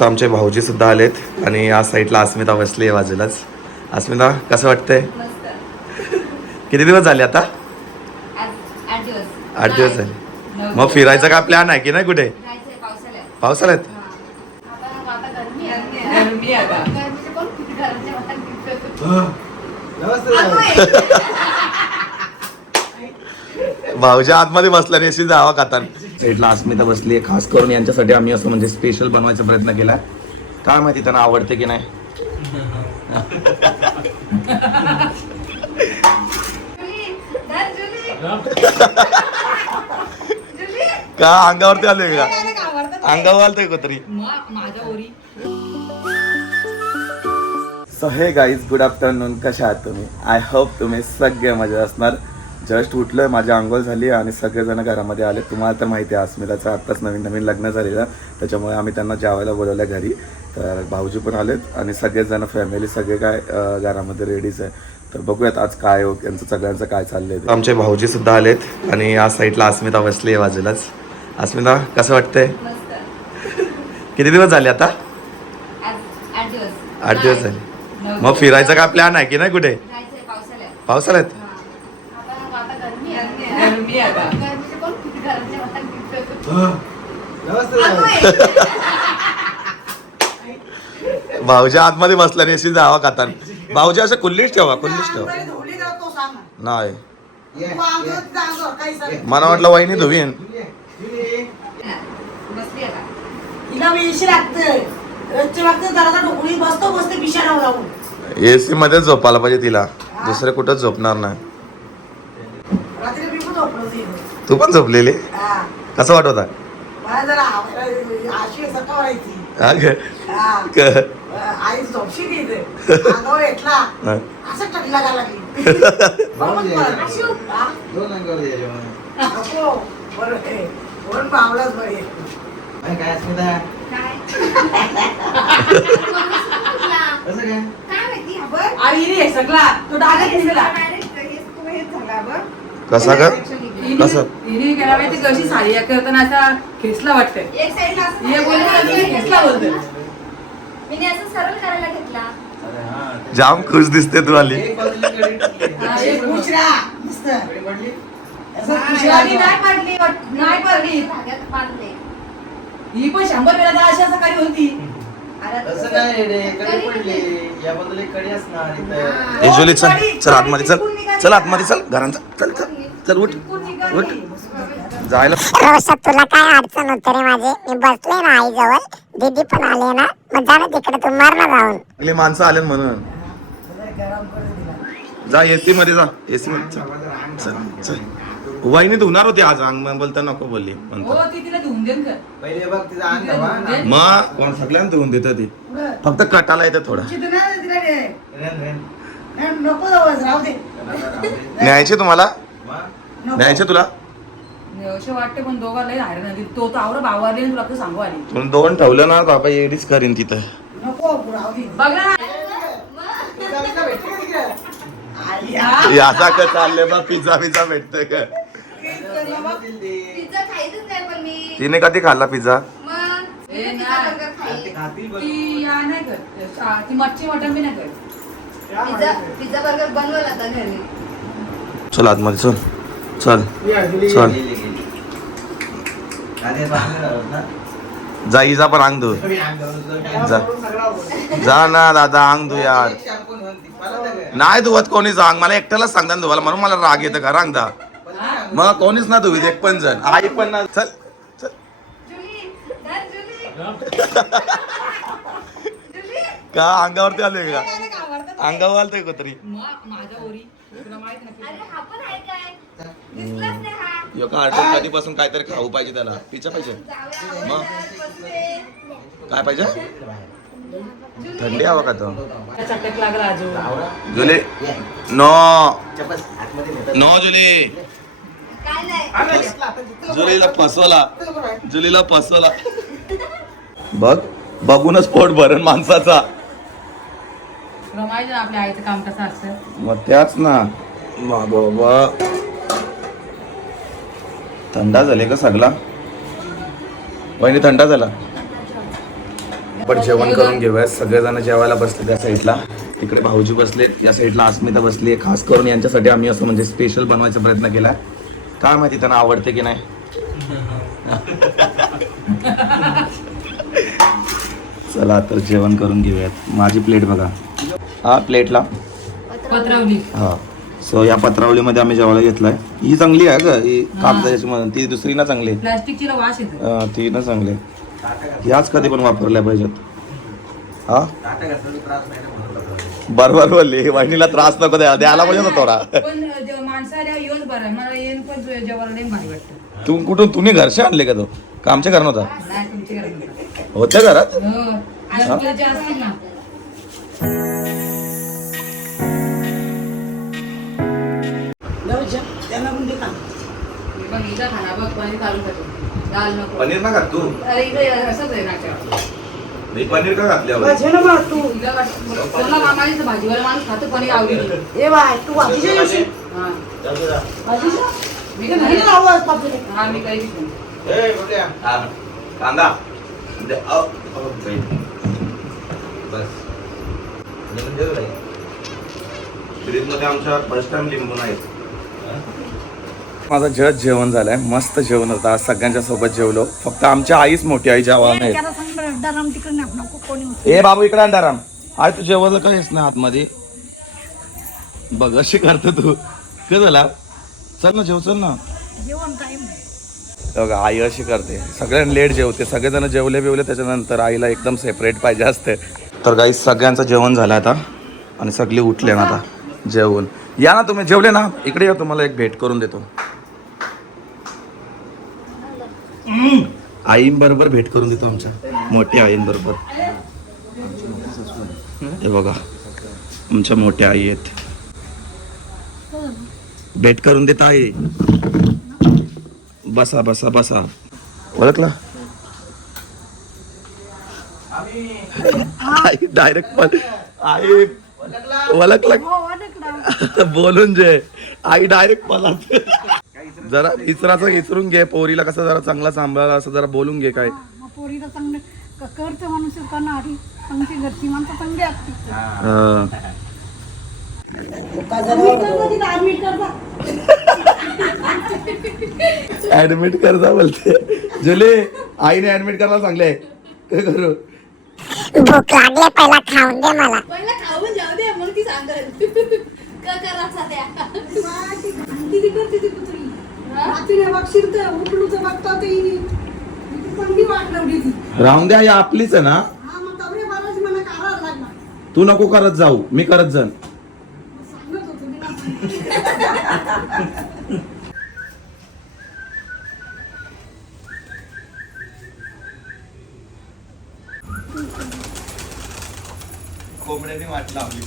तर आमचे भाऊजी सुद्धा आलेत आणि या साईडला अस्मिता बसली आहे बाजूलाच. अस्मिता कसं वाटतंय? किती दिवस झाले आता? आज आठ दिवस. झाले. मग. फिरायचा काय प्लॅन आहे की नाही कुठे? पावसाळ्यात. हा. भाऊच्या आतमध्ये. बसला अशी जावा खातान. साईडला अस्मिता बसली आहे खास करून यांच्यासाठी आम्ही असं म्हणजे स्पेशल बनवायचा प्रयत्न केला काय माहिती त्यांना आवडते की नाही? का अंगावरती आले का? अंगावर आलतंय का तरी सो हे गाईज गुड आफ्टरनून कशा आहात तुम्ही? आय होप तुम्ही सगळे मजा असणार. जस्ट उठलोय माझी आंघोळ झाली आणि सगळेजण घरामध्ये आले. तुम्हाला तर माहिती आहे अस्मिताचं आत्ताच नवीन नवीन लग्न झालेलं. त्याच्यामुळे आम्ही त्यांना जेवायला बोलवलं घरी. तर भाऊजी पण आलेत आणि सगळेजण फॅमिली सगळे काय घरामध्ये रेडीच आहे. तर बघूयात आज काय हो यांचं सगळ्यांचं काय चाललंय ते. आमचे भाऊजी सुद्धा आलेत आणि या साईडला अस्मिता बसली आहे बाजूलाच. अस्मिता कसं वाटतंय? किती दिवस झाले आता? आज आठ दिवस. आठ दिवस नाही. झाले मग फिरायचा काय प्लॅन आहे की नाही कुठे? जायचंय पावसाळ्यात? भाऊच्या आतमध्ये बसला आणि अशी जावा खातान भाऊजी असं कुल्लीच ठेवा कुल्लीच ठेवा. नाही. मला वाटलं वहिनी धुवीन. एसी मध्ये झोपायला पाहिजे तिला. दुसरे कुठंच झोपणार नाही. तू पण झोपलेली. कसं वाटत होता? हा? हा. क- असं कसा? गेला माहिती कशी साडी या करताना असा खेचला वाटतंय? एक साईडला असं हे बोलते खेचला बोलतोय. मी असं सरळ करायला घेतला. जाम खुश दिसते तू आली हा, हे असं ही पण शंभर वेळा तर अशी सकाळी होती. अरे तसं नाही रे? कडी पडली. याबद्दल एक कडी असणार इथं. ए जुली चल. चल आतमध्ये चल. चल आतमध्ये चल. घरांचा चल चल. चल उठ उठ. जायला. तुला काय अडचण होते रे माझे? मी बसले ना आई जवळ दीदी पण आले ना. मग जा ना तिकडे तू मार ना जाऊन. सगळी माणसं आले म्हणून. जा एसी मध्ये जा. एसी मध्ये चल चल चल. वहिनी धुणार होती आज. अंग मग बोलता नको बोलली. हो म्हणतो ती तिला धुवून देन कर पहिले बघ तिचा अंग धवा ना. मग कोण सगळ्यांना धुवून देतं ती. फक्त कटाला येतं थोडं. राहू दे. न्यायचे तुम्हाला? मग? न्यायचे तुला? असे वाटते पण दोघा लय हायराण झाली. तो तर तुला तर सांगू आली. दोन ठेवलं ना बाबा एवढीच करीन तिथं. नको राहू बघ ना. हा. याचा का चालले बा पिझ्झा पिझ्झा भेटतोय का? पिझ्झा खायचंच नाही पण मी तिने कधी खाल्ला पिझ्झा? मग ते या नाही आ, ती मच्छी मटण बी नाही कर पिझ्झा पिझ्झा बर्गर बनवला आता घरी. चल आतमध्ये चल. चल चल. आलोत? जा इजा पण अंग धु जा. ना दादा अंग धु यार. नाही धुवत कोणीच अंग. मला एकट्यालाच सांगता ना धुवायला म्हणून मला राग येतं का? रांगदा मग कोणीच ना धुवीत एक पण जण. आई पण ना चल का? अंगावरती आले का? अंगावर आलतंय का तुला यो का आठवण कधीपासून काहीतरी खाऊ पाहिजे त्याला? पिझ्झा पाहिजे? मग? काय पाहिजे? थंडी हवा का तो? त्याचा चटक लागला अजून जुले नो. नो जुले जुलीला फसवला. जुलीला फसवला. बघ बघूनच पोट भरण माणसाचा. तुला माहिती ना आपल्या आईचं काम कसं असतं? मग त्याच ना. वा बाबा. थंडा झाले का सगळा? वहिनी थंडा झाला? पटपट जेवण करून घेऊया. सगळेजण जेवायला बसले त्या साईडला. इकडे भाऊजी बसले या साईडला अस्मिता बसली आहे खास करून यांच्यासाठी आम्ही असं म्हणजे स्पेशल बनवायचा प्रयत्न केला काय माहिती त्यांना आवडते की नाही? चला तर जेवण करून घेऊयात. माझी प्लेट बघा. हा प्लेटला पत्रावली. हा. सो या पत्रावळीमध्ये आम्ही जेवायला घेतलाय. ही चांगली आहे का ही कागदाची म्हणून ती दुसरी ना चांगली आहे. प्लास्टिकची वास येतो. अं, ती ना चांगली आहे. ह्याच कधी पण वापरल्या पाहिजेत. हा? बरोबर बोलली. वहिनीला त्रास नको द्या. द्यायला पाहिजे ना थोडा. पण जे- माणसाला येऊन बरं. आहे मला येऊन पण जेवायला लई भारी वाटतं. तू कुठून तुम्ही घरचे आणले का तो? का आमच्या घर नव्हता? नाही तुमची गरज होत्या घरात? हो. आजूबाजूचे असतील ना. खाना बघ पनीर काढून खातो. दाल नको. पनीर ना खात तू. अरे इकडे असंच आहे नाच्या मी पनीर का घातल्यावर? ना तू. तर भाजीवाला माणूस खातो पनीर आवडीने. ए बाय तू भाजीच्या दिवशी हा. भाजीच्या मी काय नाही पापलेट. हा मी काही नाही हा, कांदा. दे, अ, अ, बाई. बस. फ्रीजमध्ये आमच्या फर्स्ट टाइम लिंबू नाही माझं जस्ट जेवण झालंय. मस्त जेवण होतं. आज सगळ्यांच्या सोबत जेवलो. फक्त आमच्या आईच मोठी आई जेवण नाही ए बाबू इकडे अंधाराम. आय तू जेवलं का येस ना आतमध्ये? बघ अशी करतो तू. काय झाला? चल ना जेव चल ना. बघा आई अशी करते. सगळ्यांना लेट जेवते. सगळेजण जेवले बिवले त्याच्यानंतर आईला एकदम सेपरेट पाहिजे असते. तर काही सगळ्यांचं जेवण झालं आता. आणि सगळे उठले ना आता. जेवून. या ना तुम्ही जेवले ना? इकडे या तुम्हाला एक भेट करून देतो. आईंबरोबर भेट करून देतो आमच्या. मोठ्या आईंबरोबर. हे बघा आमच्या मोठ्या आई आहेत. भेट करून देत आई बसा बसा बसा. ओळखला? आई डायरेक्ट पण. आई ओळखला? बोलून जे. आई डायरेक्ट मला. जरा इचराचं इचरून घे पोरीला कसं जरा चांगला सांभाळा असं जरा बोलून घे काय. पोरीला चांगलं क- करते माणूस करणारी चांगली घरची माणसं चांगली असते हा. का जनावर तिला admit करता. ऍडमिट करता बोलते. जुले आईने ऍडमिट करायला सांगले. काय करू? भूक लागले पहिला खाऊन दे मला. पहिला खाऊन जाऊ दे मग ती सांगेल. का करायचा त्या? वा, ती घालती ती करते ती कुत्री. रात्रीने बघता ते वाट लावली ती. राहून द्या या आपलीच आहे ना हा, मग तवरे बालाजी मला काढावं लागला. तू नको करत जाऊ मी करत जाण सांगत होतो तिला. कोंबड्याने वाट लावली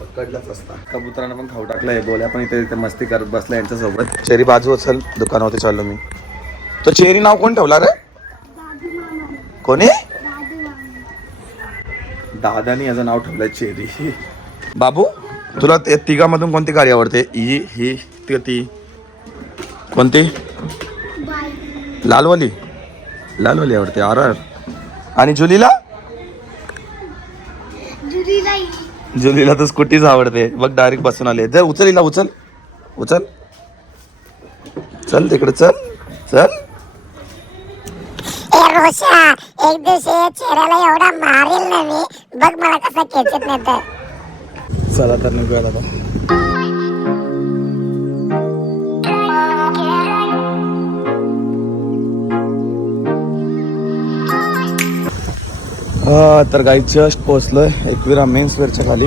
पकडलाच असता. कबुतरानं पण खाऊ टाकलंय गोल्या पण इथे इथे मस्ती करत बसला यांच्यासोबत. चेरी बाजू असेल दुकानावरती चाललो मी. तो चेरी नाव कोण ठेवला रे? कोणी? दादानी याचं नाव ठेवलंय चेरी. बाबू तुला ते तिघामधून कोणती गाडी आवडते? ही ही ती ती. कोणती? लालवाली. लालवाली आवडते आर आर. आणि जुलीला? जुलीला तर स्कूटीच आवडते. बघ डायरेक्ट बसून आले जर उचल हिला उचल. उचल. चल तिकडे चल. चल. रोशा एक दिवशी या चेहऱ्याला एवढा मारेल ना मी. बघ मला कसं खेचत नाही तर. चला तर निघूया आता. तर काही जस्ट पोहोचलोय एकविरा मेन्स वेअरच्या खाली.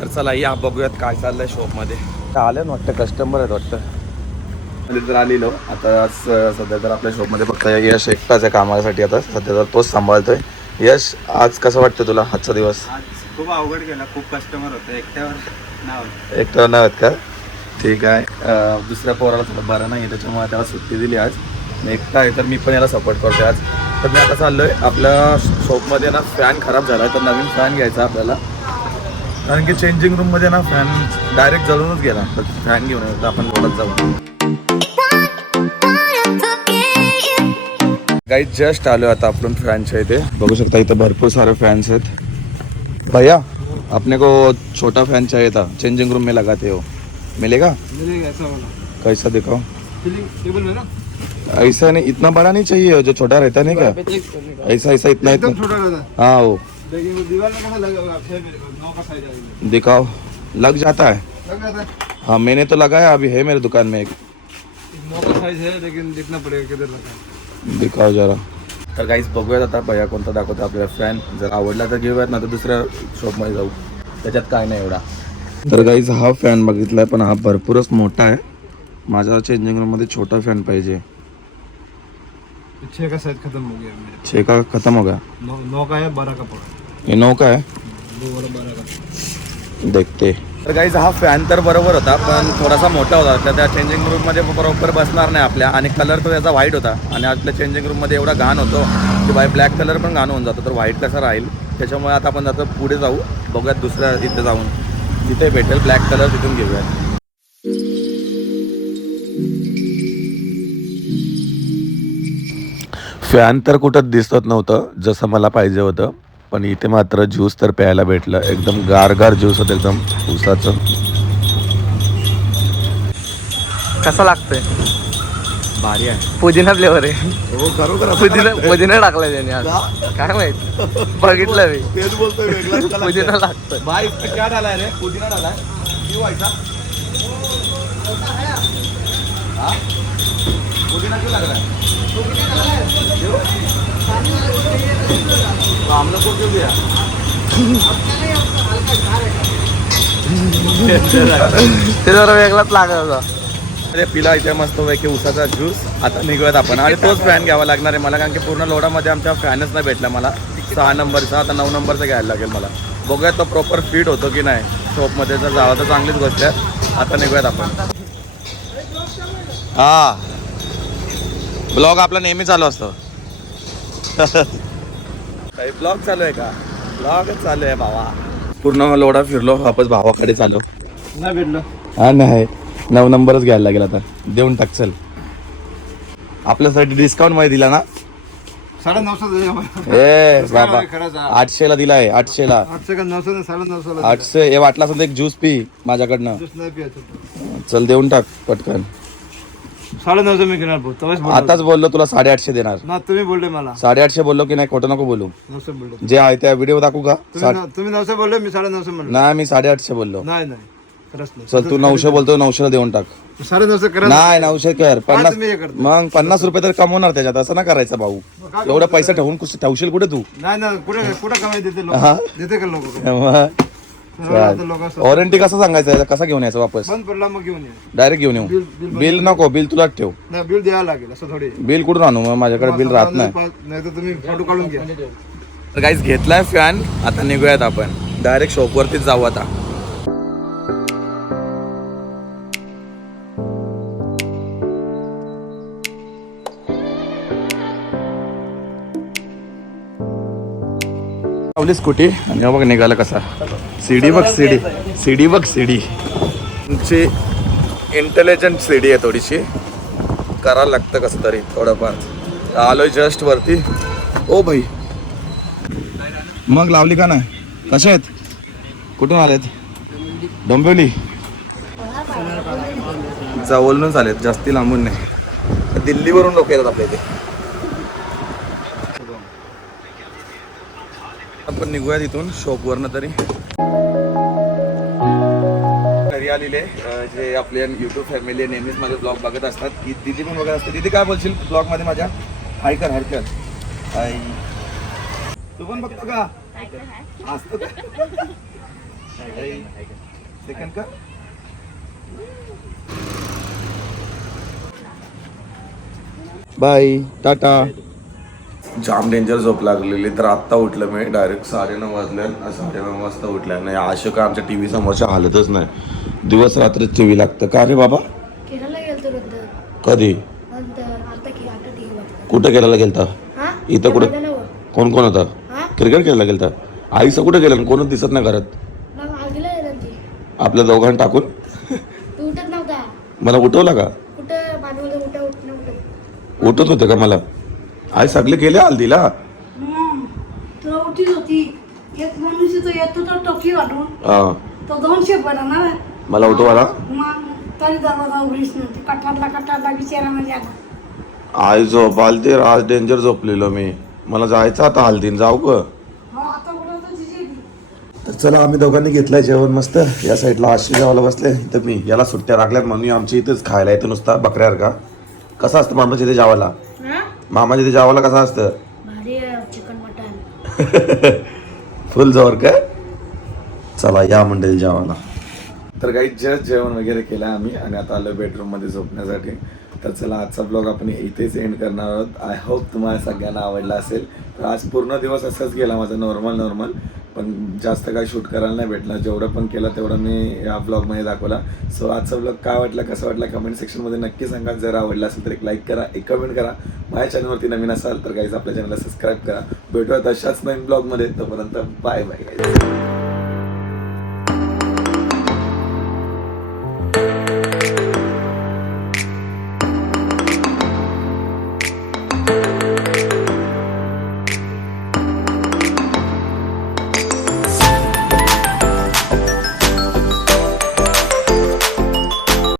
तर चला या बघूयात काय चाललंय शॉपमध्ये आले ना वाटतं कस्टमर आहेत वाटतं. तर आलेलो आता सध्या तर आपल्या शॉपमध्ये फक्त यश एकटाच आहे कामासाठी आता सध्या तर तोच सांभाळतोय. यश आज कसं वाटतं तुला आजचा दिवस? आज खूप अवघड गेला खूप कस्टमर होते. एकट्यावर नाव एकटं नाही आहेत का? ठीक आहे. दुसऱ्या पोराला थोडं बरं नाही आहे त्याच्यामुळे त्याला सुट्टी दिली आज. एकटा आहे तर मी पण याला सपोर्ट करतो आज. तर मी आता चाललो आहे आपल्या शॉपमध्ये ना फॅन खराब झाला आहे तर नवीन फॅन घ्यायचा आपल्याला. कारण की चेंजिंग रूममध्ये ना फॅन डायरेक्ट जळूनच गेला. तर फॅन घेऊन येतो आपण बोलत जाऊ. काही जस्ट आलो आता आपण फॅनच्या इथे. बघू शकता इथे भरपूर सारे फॅन्स आहेत. भैया अपने को छोटा फैन चाहिए था. चेंजिंग रूम में लगाते हो. मिलेगा? मिलेगा ऐसा वाला. कैसा दिखाओ टेबल में ना? ऐसा नहीं इतना बड़ा नहीं चाहिए जो छोटा रहता नहीं क्या? ऐसा ऐसा इतना एकदम इतना छोटा रहता हाँ। वो। लेकिन वो दीवार में कहाँ लगा हुआ है मेरे को नौ का साइज आएगा दिखाओ। लग जाता है। लग जाता है? हाँ मैंने तो लगाया अभी है मेरे दुकान में एक। नौ का साइज है लेकिन देखना पड़ेगा किधर लगा? दिखाओ जरा। तर काहीच बघूयात आता भैया कोणता दाखवतो आपल्याला फॅन जर आवडला तर घेऊयात ना तर दुसऱ्या शॉपमध्ये जाऊ. त्याच्यात काय नाही एवढा. तर काहीच हा फॅन बघितलाय पण हा भरपूरच मोठा आहे. माझ्या चेंजिंग रूममध्ये छोटा फॅन पाहिजे. छः का साइज खत्म हो गया मेरे छे का खत्म हो गया? नौ नौ का है बारह का पड़ा। ये नौ का है? दो वाला बारह का। देखते। तर काहीच हा फॅन तर बरोबर होता पण थोडासा मोठा होता तर त्या चेंजिंग रूममध्ये बरोबर बसणार नाही आपल्या आणि कलर तो त्याचा व्हाईट होता. आणि आपल्या चेंजिंग रूममध्ये एवढा घाण होतो की बाय ब्लॅक कलर पण घाण होऊन जातो तर व्हाईट कसा राहील? त्याच्यामुळे आता आपण आता पुढे जाऊ बघूयात दुसऱ्या इथे जाऊन. तिथे भेटेल ब्लॅक कलर तिथून घेऊयात. फॅन तर कुठं दिसत नव्हतं जसं मला पाहिजे होतं. पण इथे मात्र ज्यूस तर प्यायला भेटलं. एकदम गारगार ज्यूस होतं एकदम ऊसाचं कसं लागतंय? भारी आहे. पुदिना फ्लेवर आहे. हो पुदिना पुदिना टाकलाय त्याने आज. काय माहीत? बघितलं मी. पुदिना लागतोय. भाई इसमें क्या डाला है रे. पुदीना हम लोग को क्यों ते जरा वेगळाच लागत अरे पिला इथे मस्त पैकी उसाचा ज्यूस आता निघूयात आपण. आणि तोच फॅन घ्यावा लागणार आहे मला कारण की पूर्ण लोडामध्ये आमच्या फॅनच नाही भेटला मला. सहा नंबरचा आता नऊ नंबरचा घ्यायला लागेल मला. बघूयात तो प्रॉपर फिट होतो की नाही. शॉपमध्ये जर जावं तर चांगलीच गोष्ट आहे. आता निघूयात आपण. हा. ब्लॉग आपला नेहमी चालू असतो. काही ब्लॉग चालू आहे का? ब्लॉगच चालू आहे भावा. पूर्ण लोडा फिरलो वापस भावाकडे चालू भेटलं हा नाही. नऊ नंबरच घ्यायला लागेल आता. देऊन टाक चल. आपल्यासाठी डिस्काउंटमध्ये दिला ना? साढ़े नौ सौ दे दे हमारा। ए Discount बाबा. मध्ये खरंच आहे. आठशे ला दिलाय आठशे ला. आठशे हे वाटला असं एक ज्यूस पी माझ्याकडनं. चल देऊन टाक पटकन. साडे नऊशे मी घेणार भाऊ. तवाच बोललो. आताच बोललो तुला साडेआठशे देणार. ना तुम्ही बोलले मला. साडेआठशे बोललो की नाही खोटं नको बोलू. नऊशे बोलले. जे आहे त्या व्हिडिओ दाखवू का? तुम्ही साठ नऊ- तुम्ही नऊशे बोलले मी साडे नऊशे म्हणलो. नाही मी साडेआठशे बोललो. नाही नाही. खरंच नाही. चल तू नऊशे बोलतो नऊशेला देऊन टाक. साडे नऊशे करा नाही नऊशे कर. पन्नास तुम्ही हे करता? मग पन्नास रुपये तर कमवणार त्याच्यात असं ना करायचं भाऊ. एवढा पैसा ठेवून कुठे ठेवशील कुठे तू? नाही ना कुठे कुठे कमाई देते हा? लोक देते का लोक? लोक वॉरंटी कसं सांगायचं याचा? कसा घेऊन यायचं वापस? बंद पडला मग घेऊन ये. डायरेक्ट घेऊन येऊ. बिल नको बिल तुलाच ठेव. नाही बिल द्यावं लागेल असं थोडी. बिल कुठून आणू? मग माझ्याकडे बिल राहत नाही. नाही तर तुम्ही फोटो काढून घ्या. तर काहीच घेतलाय फॅन आता निघूयात आपण. डायरेक्ट शॉपवरतीच जाऊ आता. लावली स्कूटी आणि बघ निघाला कसा. सीडी बघ सीडी सीडी बघ सीडी तुमची इंटेलिजंट सीडी आहे थोडीशी. करायला लागतं कसं तरी थोडंफार. आलोय जस्ट वरती. ओ भाई. मग लावली का नाही? कशा आहेत? कुठून आलेत? डोंबिवली. जवळूनच आलेत जास्ती लांबून नाही. दिल्लीवरून लोक येतात आपल्या इथे. आपण निघूया तिथून शॉपवरनं तरी. घरी आलेले जे आपले युट्यूब फॅमिली नेहमीच माझे ब्लॉग बघत असतात. की दिदी पण बघत असते. दिदी काय बोलशील ब्लॉगमध्ये माझ्या? हाय कर हाय तू पण बघतो का? असतो सेकंड का? बाय टाटा जाम डेंजर झोप लागलेली. तर आत्ता उठलं मी. डायरेक्ट साडेनऊ वाजले साडेनऊ वाजता उठल्या नाही अशोक काय आमच्या टी व्ही समोरच्या हालतच नाही. दिवस रात्र टी व्ही लागतं. का रे बाबा? कधी? कुठं केरायला गेलता? इथं कुठं? कोण कोण होता? क्रिकेट खेळायला गेलता? आईचं कुठं गेलं कोणच दिसत नाही घरात? आपल्या दोघांना टाकून? मला उठवला का? उठत होते का मला? आई सगळे गेले हल्दीला? होती. एक मनुष्य तो येतो तो हा. तो दोनशे बनवणार मला उठवाला मग तरी दरवाजा उघडीच नव्हती कठारला कठारला बिचारा म्हणजे आला आई झोप आलते आज डेंजर झोपलेलो मी. मला जायचं आता हल्दीन. जाऊ ग. हो आता कुठं तर चला आम्ही दोघांनी घेतलंय जेवण मस्त. या साईडला आशी जेवायला बसले. तर मी. याला सुट्ट्या लागल्यात म्हणून आमच्या इथेच खायला येतो नुसता बकऱ्यावर का कसं असतं मामाच्या इथे जेवायला? मामाच्या इथे जेवायला कसं असतं? भारी चिकन मटन. फुल जवळ काय चला या मंडळी जेवायला. तर काही जस्ट जेवण वगैरे केलं आम्ही आणि आता आलो बेडरूममध्ये झोपण्यासाठी. तर चला आजचा ब्लॉग आपण इथेच एंड करणार आहोत. आय होप तुम्हाला सगळ्यांना आवडला असेल. तर आज पूर्ण दिवस असंच गेला माझा नॉर्मल नॉर्मल पण जास्त काय शूट करायला नाही भेटला जेवढं पण केलं तेवढं मी या ब्लॉगमध्ये दाखवला. सो आजचा ब्लॉग काय वाटला कसं वाटला कमेंट सेक्शनमध्ये नक्की सांगा. जर आवडला असेल तर एक लाईक करा एक कमेंट करा. माझ्या चॅनलवरती नवीन असाल तर काहीच आपल्या चॅनलला सबस्क्राईब करा. भेटूयात अशाच नवीन ब्लॉगमध्ये तोपर्यंत बाय बाय